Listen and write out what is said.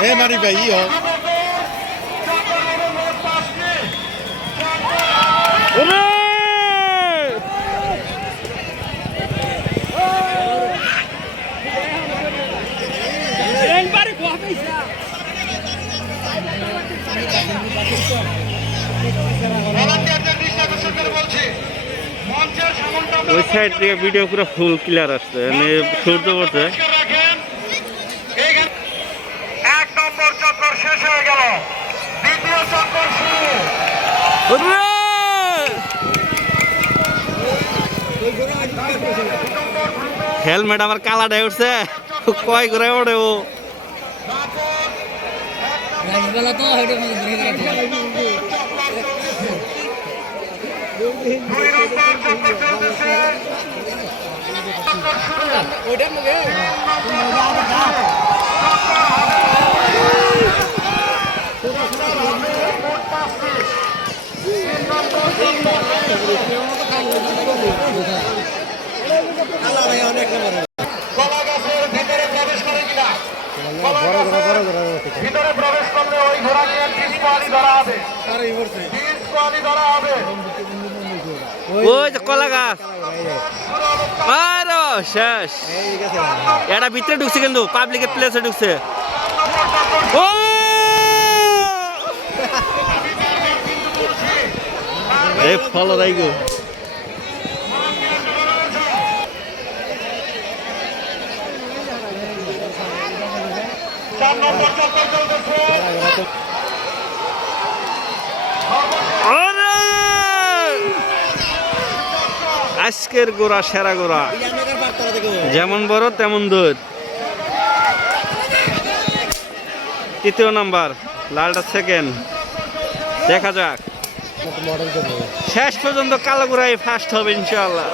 Eh, Mariba, io. ওই side থেকে video পুরো ফুল ক্লিয়ার আসছে মানে সূর্য পড়ছে। এক নম্বর চক্কর শেষ হয়ে গেল, দ্বিতীয় চক্কর শুরু। হেলমেট আমার কালাটা উঠছে, কয় করে ওঠে ও। দুই নম্বর চক্কর চলতেছে, চক্কর শুরু। কলা গাছের ভিতরে প্রবেশ করে কিনা? ভিতরে প্রবেশ করলে ওই ঘোড়া নিয়ে ডিসকোয়ালি ধরা হবে, ডিসকোয়ালি ধরা হবে। ওই যে কলা গাছ আরো শেষ। এটা ভিতরে ঢুকছে কিন্তু পাবলিকের প্লেসে ঢুকছে। ও এই ফলো রাইগো। 4 নম্বর চক্কর চলতেছে। আজকের গোড়া সেরা গোড়া, যেমন বড় তেমন দুধ। তৃতীয় নাম্বার, লালটা সেকেন্ড। দেখা যাক শেষ পর্যন্ত কালো গোড়াই ফার্স্ট হবে ইনশাআল্লাহ।